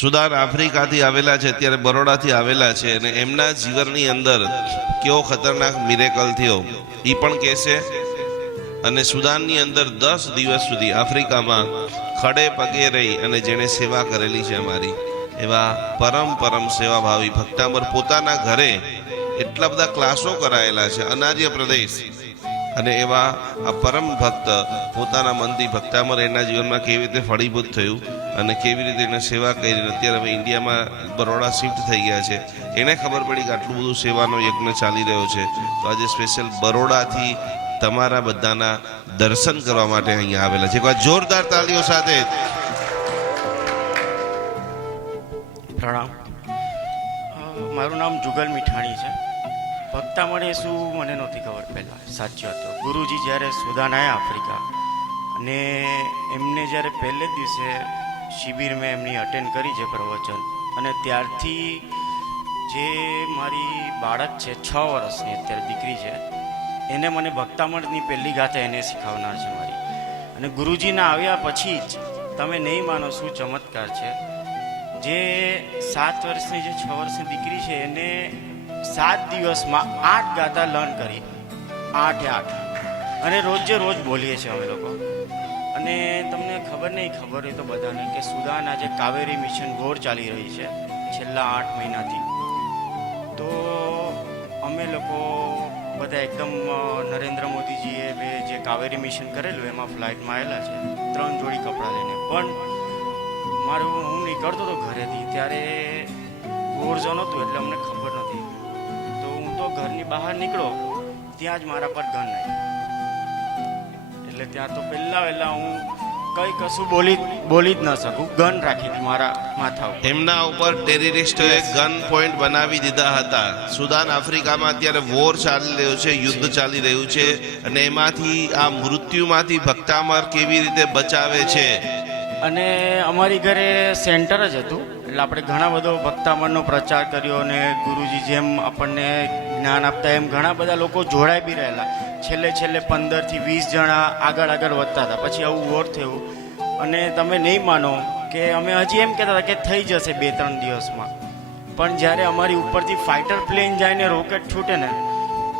Sudan આફ્રિકાથી આવેલા છે, અત્યારે બરોડાથી આવેલા છે, અને એમના જીવનની અંદર કેવો ખતરનાક મિરેકલ થયો એ પણ કહેશે. અને સુદાનની અંદર 10 દિવસ સુધી આફ્રિકામાં ખડે પગે રહી અને જેણે સેવા કરેલી છે અમારી, એવા પરમ સેવાભાવી ભક્તામર પોતાના ઘરે એટલા બધા ક્લાસો કરાયેલા છે, અનાર્ય પ્રદેશ, અને એવા આ પરમ ભક્ત પોતાના મનથી ભક્તામર એના જીવનમાં કેવી રીતે ફળીભૂત થયું અને કેવી રીતે એને સેવા કરી. અત્યારે હવે ઇન્ડિયામાં બરોડા શિફ્ટ થઈ ગયા છે. એને ખબર પડી કે આટલું બધું સેવાનો યજ્ઞ ચાલી રહ્યો છે, તો આજે સ્પેશિયલ બરોડાથી તમારા બધાના દર્શન કરવા માટે અહીંયા આવેલા છે. એક વાર જોરદાર તાળીઓ સાથે પ્રણામ. મારું નામ જુગલ મીઠાણી છે. ભક્તામણે શું મને નહોતી ખબર પહેલાં, સાચું હતું. ગુરુજી જ્યારે સુદાન આવ્યા આફ્રિકા, અને એમને જ્યારે પહેલે જ દિવસે શિબિર મેં એમની અટેન્ડ કરી છે પ્રવચન, અને ત્યારથી જે મારી બાળક છે 6 વર્ષની અત્યારે દીકરી છે, એને મને ભક્તામણની પહેલી ગાથા એને શીખવનાર છે મારી. અને ગુરુજીના આવ્યા પછી જ તમે નહીં માનો શું ચમત્કાર છે. જે 7 વર્ષની જે 6 વર્ષની દીકરી છે એને 7 દિવસમાં 8 ગાથા લર્ન કરી, 8 અને રોજે રોજ બોલીએ છીએ અમે લોકો. અને તમને ખબર હોય તો બધાને કે સુદાન આજે કાવેરી મિશન વોર ચાલી રહી છે છેલ્લા 8 મહિનાથી. તો અમે લોકો બધા એકદમ નરેન્દ્ર મોદીજીએ જે કાવેરી મિશન કરેલું એમાં ફ્લાઇટમાં આવેલા છે 3 જોડી કપડાં લઈને. પણ હું નીકળતો હતો ઘરેથી ત્યારે વોર ઝોન હતું એટલે અમને ખબર નથી. તો હું તો ઘરની બહાર નીકળો ત્યાં જ મારા પર ગન આવી, એટલે ત્યાં તો વહેલા હું કઈ કશું બોલી જ ન શકું. ગન રાખી હતી મારા માથા ઉપર. એમના ઉપર ટેરરિસ્ટોએ ગન પોઈન્ટ બનાવી દીધા હતા. સુદાન આફ્રિકામાં અત્યારે વોર ચાલી રહ્યો છે, યુદ્ધ ચાલી રહ્યું છે, અને એમાંથી આ મૃત્યુમાંથી ભક્તામર કેવી રીતે બચાવે છે. અને અમારી ઘરે સેન્ટર જ હતું, એટલે આપણે ઘણા બધો ભક્તામણનો પ્રચાર કર્યો, અને ગુરુજી જેમ આપણને જ્ઞાન આપતા એમ ઘણા બધા લોકો જોડાઈ બી રહેલા. છેલ્લે 15 થી 20 જણા આગળ વધતા હતા. પછી આવું વોર થયું, અને તમે નહીં માનો કે અમે હજી એમ કહેતા હતા કે થઈ જશે 2-3 દિવસમાં. પણ જ્યારે અમારી ઉપરથી ફાઇટર પ્લેન જાય ને રોકેટ છૂટે ને,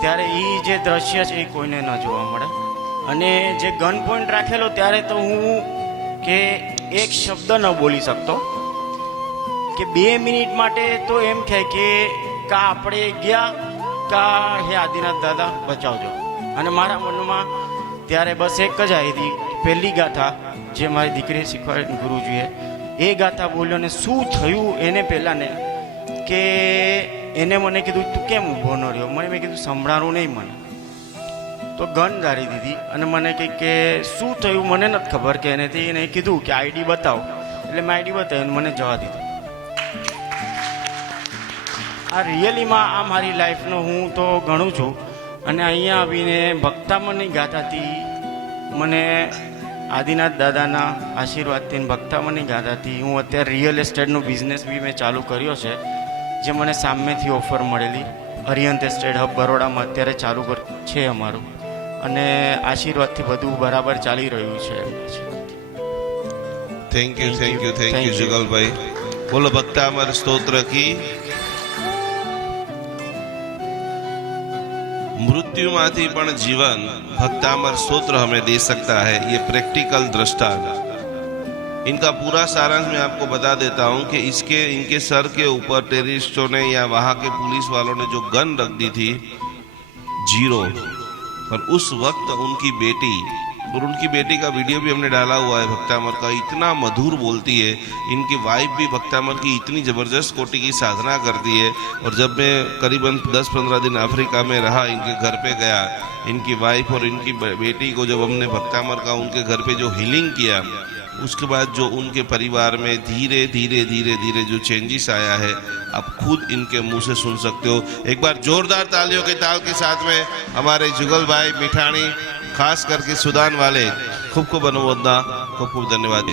ત્યારે એ જે દ્રશ્ય છે એ કોઈને ન જોવા મળે. અને જે ગન પોઈન્ટ રાખેલો ત્યારે તો હું કે એક શબ્દ ન બોલી શકતો, કે 2 મિનિટ માટે તો એમ કહે કે કા આપણે ગયા કા હે આદિનાથ દાદા બચાવજો. અને મારા મનમાં ત્યારે બસ એક જ આવી હતી, પહેલી ગાથા જે મારી દીકરીએ શીખવાડી ગુરુજીએ, એ ગાથા બોલ્યો. ને શું થયું એને પહેલાં ને કે એને મને કીધું તું કેમ ઊભો ન રહ્યો. મેં કીધું સંભળાણું નહીં મને. તો ગન ધારી દીધી અને મને કહે કે શું થયું મને નથી ખબર કે એને કીધું કે આઈડી બતાવો. એટલે મેં આઈડી બતાવી મને જવા દીધું. આ રિયલીમાં આ મારી લાઈફનો હું તો ગણું છું. અને અહીંયા આવીને ભક્તામણની ગાથાથી મને આદિનાથ દાદાના આશીર્વાદથી, ભક્તામણની ગાથાથી હું અત્યારે રિયલ એસ્ટેટનો બિઝનેસ બી મેં ચાલુ કર્યો છે, જે મને સામેથી ઓફર મળેલી. અરિહંત એસ્ટેટ હબ બરોડામાં અત્યારે ચાલુ છે અમારું, અને આશીર્વાદથી બધું બરાબર ચાલી રહ્યું છે. થેન્ક યુ જુગલભાઈ. બોલો ભક્તામર સ્તોત્ર કી. मृत्युमाथी पण जीवन भक्तामर स्तोत्र हमें दे सकता है, ये प्रैक्टिकल दृष्टांत. इनका पूरा सारांश मैं आपको बता देता हूं कि इनके सर के ऊपर टेररिस्टों ने या वहां के पुलिस वालों ने जो गन रख दी थी 0, और उस वक्त उनकी बेटी, और उनकी बेटी का वीडियो भी हमने डाला हुआ है भक्तामर का. इतना मधुर बोलती है. इनकी वाइफ भी भक्तामर की इतनी ज़बरदस्त कोटि की साधना करती है. और जब मैं करीबन 10-15 दिन अफ्रीका में रहा, इनके घर पे गया, इनकी वाइफ और इनकी बेटी को जब हमने भक्तामर का उनके घर पे जो हीलिंग किया, उसके बाद जो उनके परिवार में धीरे धीरे जो चेंजेस आया है, आप खुद इनके मुंह से सुन सकते हो. एक बार जोरदार तालियों के ताल के साथ में हमारे जुगल भाई मिठानी, खास करके सुदान वाले, खूब अनुमोदना, खूब धन्यवाद.